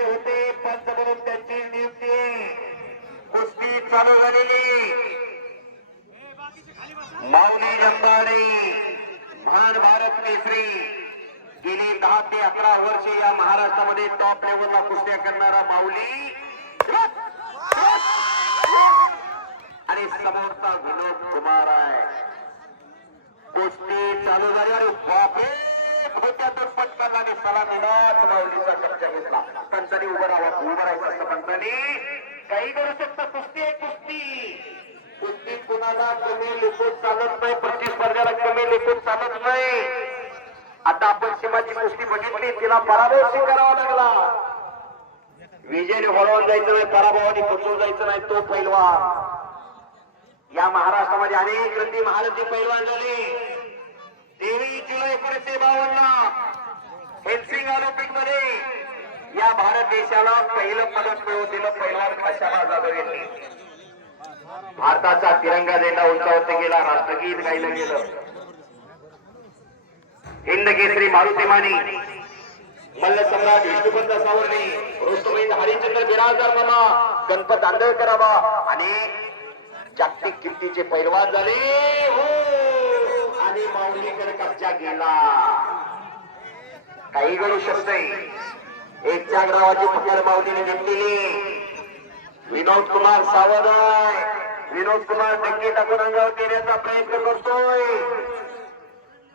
आलेले होते पंच म्हणून त्यांची नियुक्ती कुस्ती चालू झालेली माऊली जंबाडे महान भारत केसरी गेली 10 ते 11 वर्षे या महाराष्ट्रामध्ये टॉप लेवलला कुस्त्या करणारा माऊली आणि समोरचा विनोद कुमार आहे. कुस्ती चालू झाली आणि बापे खोट्यातून पटकन आणि सलामीलाच माऊलीचा कब्जा घेतला. पंचांनी उभं राहायचं असतं. पंचांनी काही करू शकता. कुस्ती आहे कुस्ती. कुस्ती कुणाला कमी लिखून चालत नाही. प्रतिस्पर्ध्याला कमी लिखून चालत नाही. आता आपण शिवाजी कुस्ती बघितली तिला पराभव स्वीकारावा लागला. विजयने हळवून जायचं नाही पराभवाने फसवून जायचं नाही. तो पैलवान या महाराष्ट्रामध्ये अनेक रंगी महारथी पैलवान झाले. 23 जुलै 1952 हेल्सिंग ऑलिम्पिक मध्ये या भारत देशाला पहिलं पदक मिळवून दिलं पैलवान खाशाबा जाधव यांनी. भारताचा तिरंगा झेंडा उंचावत गेला. राष्ट्रगीत गायलं गेलं. हिंद केसरी मारुती माने मल्ल सम्राट विष्णुपंत सावरणे रोस्तमेंद हरिचंद्र बिराजदार मामा गणपत आंधळकराबा आणि जागतिक कीर्तीचे पैलवान झाले हो. आणि माऊलीकडे कब्जा गेला. काही घडू शकतंय. एक जागरावाची पकड माऊलीने घेतलेली. विनोद कुमार सावध आहे. विनोद कुमार डंके टाकून अंगावर देण्याचा प्रयत्न करतोय.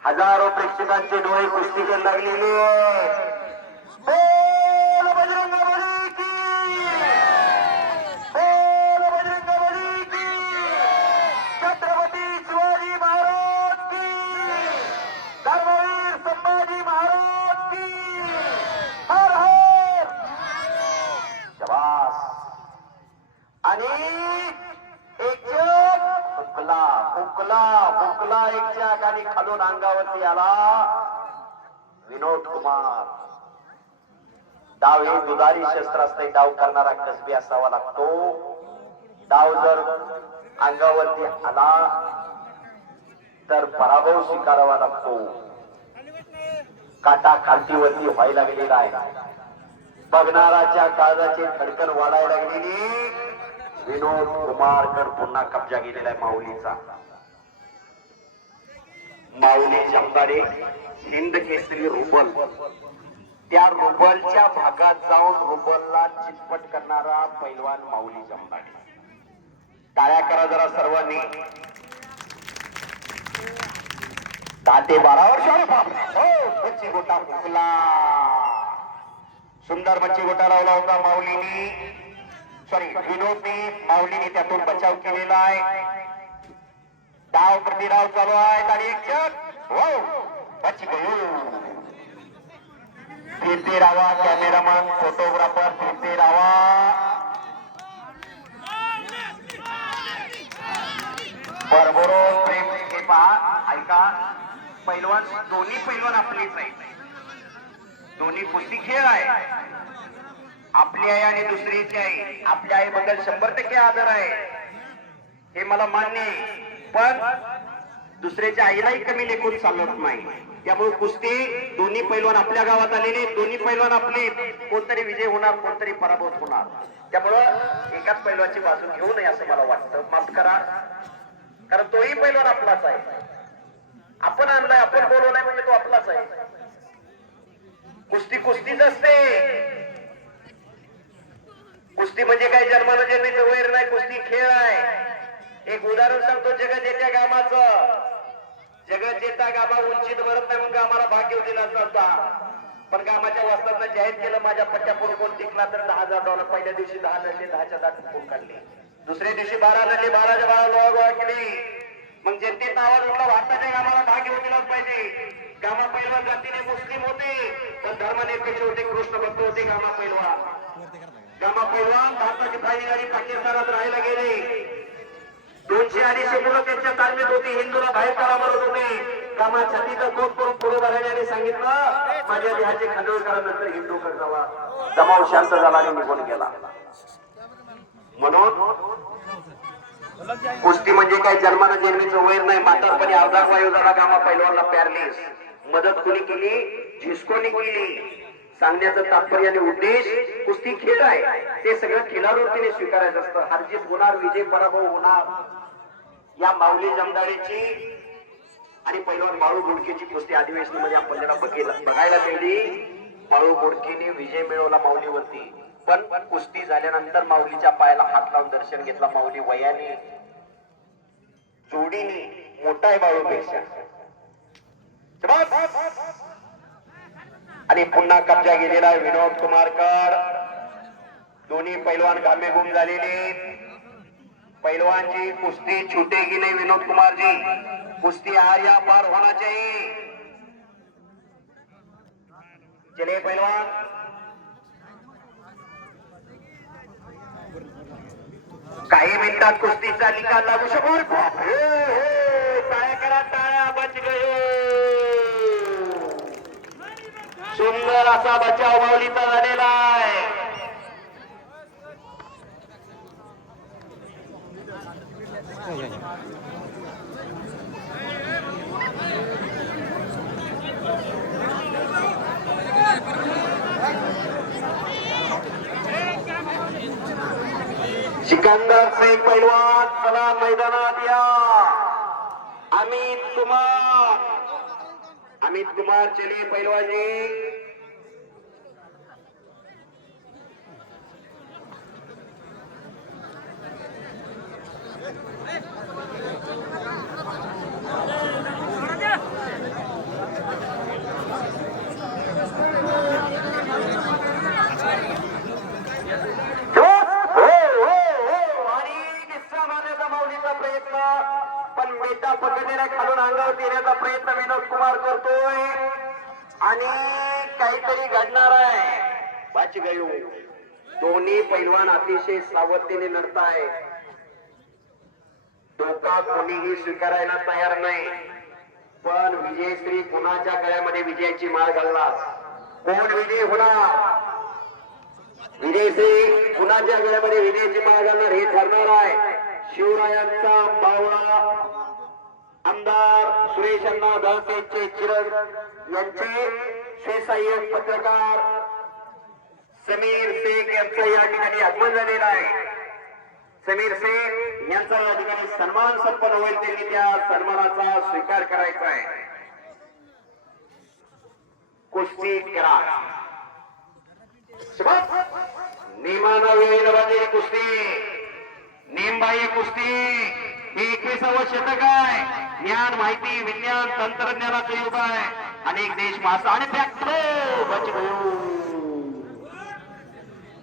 हजारो प्रेक्षकांचे डोळे कुस्तीकडे लागलेले. आणि एक फुकला एक आणि खालून अंगावरती आला विनोद कुमार. डाव हे दुधारी शस्त्र असते. डाव करणारा कसबी असावा लागतो. डाव जर अंगावरती आला तर पराभव स्वीकारावा लागतो. काटा खालतीवरती व्हायला गेलेला आहे. बघणाराच्या काळजाची धडकन वाढायला लागलेली. विनोद कुमारकर पुन्हा कब्जा गेलेला आहे माऊलीचा. माऊली जंबाडे हिंद केसरी रुबल त्या रुबलच्या भागात जाऊन रुबलला चितपट करणारा पैलवान माऊली जंबाडे. टाळ्या करा जरा सर्वांनी. 10 ते 12 वर्ष मच्छी गोटा फुकला. सुंदर मच्छी गोटा लावला होता माऊलीनी. सॉरी विनोदनी. माऊलीने त्यातून बचाव केलेला आहे. डाव प्रतिडाव चालू आहेत आणि एक चक हो मच्छी फिरते राहा. कॅमेरामन फोटोग्राफर फिरते राहा. बरोबर प्रेम हे पहा. ऐका पैलवान दोन्ही पैलवान आपलीच आहे. दोन्ही कुस्ती खेळ आहे. आपली आहे आणि दुसरीची आहे. आपल्या आईबद्दल 100% आदर आहे हे मला मान्य आहे. पण दुसऱ्याच्या आईलाही कमी लेखून चालत नाही. त्यामुळे कुस्ती दोन्ही पैलवान आपल्या गावात आलेले. दोन्ही पैलवान आपले. कोणतरी विजय होणार कोणतरी पराभूत होणार. त्यामुळं एकाच पैलवानची बाजू घेऊ नये असं मला वाटतं. माफ करा कारण तोही पैलवान आपलाच आहे. आपण आणलाय आपण बोलवलाय म्हणजे तो आपलाच आहे. कुस्ती कुस्तीच असते. कुस्ती म्हणजे काय जन्माला जन्मीचं वैर नाही. कुस्ती खेळ आहे. एक उदाहरण सांगतो. जगत येत्या गामाचं. जगत येता गामा उंचीत भरत नाही म्हणून आम्हाला भाग्य दिला नसता. पण गामाच्या वस्तांना जाहीर केलं माझ्या पट्ट्या कोण टिकला तर $10,000. पहिल्या दिवशी 10 नडले 10च्या दाट फोन काढले. दुसऱ्या दिवशी 12 नडले 12च्या 12 लोहा गोळा केली. मग जनतेत आवाज उठला भारताच्या गामाला भाग्य दिलाच पाहिजे. गामा पैलवान जातीने मुस्लिम होते पण धर्मनिरपेक्ष होते. कृष्ण भक्त होते गामा पैलवान. गामा पैलवान भारताची पहिली गाडी पाकिस्तानात राहायला गेले. 200-250 मुलं त्यांच्या तालमीत होती. हिंदूला बाहेर काढा म्हणत होते. गामा छातीचा कोट करून पुढे झाल्याने सांगितलं माझ्या देहाचे खांडोळकरानंतर हिंदूकडे जावा. जमाव शांत झाला आणि निघून गेला. म्हणून कुस्ती म्हणजे काय जन्मानं जन्मीचं वैर नाही. म्हातारपणी अर्धा वायू झाला गामा पैलवानला पॅरलीस. मदत कोणी केली? झिस्कोनी केली. सांगण्याचं तात्पर्य आणि उद्देश कुस्ती खेळ आहे, ते सगळं खिलाडूतीने स्वीकारायचं असतं. हारजीत होणार, विजय पराभव होणार. या माऊली जमदारीची आणि पैलवान बाळू बोडकेची कुस्ती अधिवेशनामध्ये आपण ज्याला बघायला मिळली. बाळू बोडकेने विजय मिळवला माऊलीवरती, पण कुस्ती झाल्यानंतर माऊलीच्या पायाला हात लावून दर्शन घेतला. माऊली वयाने जोडीने मोठा आहे बाळूपेक्षा. आणि पुन्हा कब्जा गेलेला आहे विनोद कुमारकर. दोन्ही पैलवान घामेघूम झालेले. पैलवानची कुस्ती छूटेगी नहीं विनोद कुमार जी, कुस्ती आर्या पार होना चाहिए. चलिए पैलवान, काही मिनिटात कुस्तीचा निकाल लागू शकतो. टाळ्या करा, टाळ्या. बच गयो. सुंदर असा बचाव माऊलीचा झालेला आहे. सिकंदर शेख पैलवान चला मैदानात या. अमित कुमार चलिए पैलवान जी. पण मेटा पकडलेल्या खालून अंगावर येण्याचा प्रयत्न विनोद कुमार करतोय आणि काहीतरी घडणार आहे. वाच गयो. दोन्ही पैलवान अतिशय सावधतेने लढताय. धोका कोणीही स्वीकारायला तयार नाही, पण विजयश्री कुणाच्या गळ्यामध्ये विजयाची माळ घालला. कोण विजय होणार? विजयश्री कुणाच्या गळ्यामध्ये विजयाची माळ घालणार हे ठरणार आहे. शिवरायांचा बावळा आमदार सुरेश अण्णा दासचे चिरग यांचे स्वसहाय्यक पत्रकार समीर शेख यांचा या ठिकाणी आगमन झालेला आहे. समीर शेख यांचा या ठिकाणी सन्मान संपन्न होईल. त्यांनी त्या सन्मानाचा स्वीकार करायचा आहे. कुस्ती करा. नियमानं वेळेला बांधलेली कुस्ती, नेमबाई कुस्ती हे 21वे शतक आहे. ज्ञान, माहिती, विज्ञान, तंत्रज्ञानाचा युग आहे. अनेक देश मासा आणि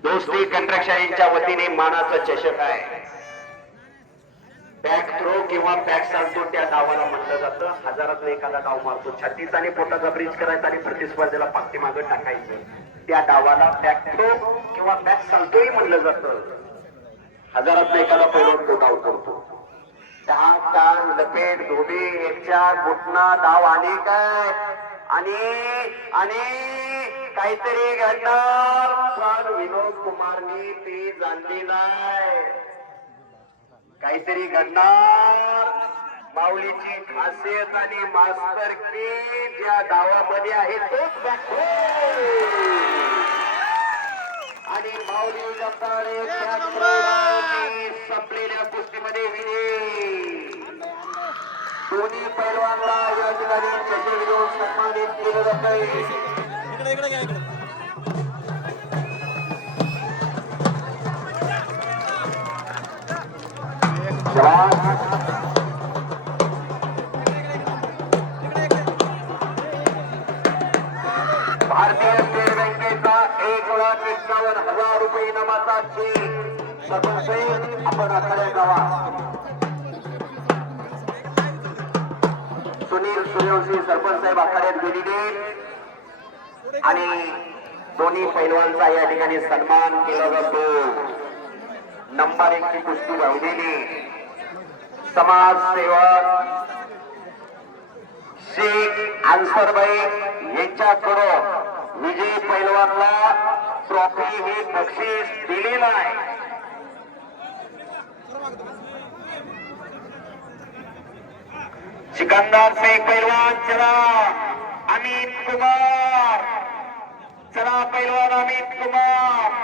दोस्ती कंट्रक्शनच्या वतीने मानाचा चषक आहे. बॅक थ्रो किंवा बॅक चालतो त्या डावाला म्हटलं जातं. हजारात एखादा डाव मारतो, छातीचा आणि पोटाचा ब्रिज करायचा आणि प्रतिस्पर्धेला पाठीमागं टाकायचं. त्या डावाला बॅक थ्रो किंवा बॅक चालतोही म्हणलं जातं. हजारात एखादा पैलवान तो डाव करतो. टाक टाक लपेट धोबी एकच्या घुटना डाव आणि काय आणि काहीतरी घडणार. पण विनोद कुमारनी ते जाणलेला आहे. काहीतरी घडणार. माऊलीची खासियत आणि मास्तरकी ज्या डावामध्ये आहे तोच दाखव. आणि माऊली जमदारे संपलेल्या कुस्तीमध्ये विजय. दोन्ही पैलवानला या ठिकाणी चषक देऊन सन्मानित केलं जात आहे. भारतीय स्टेट बँकेचा 1,51,000 रुपये इनामाचा चेक आपण आखाड्यात जावा. सुनील सूर्यवंशी सरपंच साहेब आखाड्यात गेलेले आणि दोन्ही पैलवानचा या ठिकाणी सन्मान केला जातो. नंबर 1 ची कुस्ती राहिलेली समाजसेवक शेख अन्सरबाई यांच्याकडून विजय पैलवानला ट्रॉफी हे बक्षीस दिलेलं आहे. सिकंदर शेख पैलवान चला. अमित कुमार चला पैलवान अमित कुमार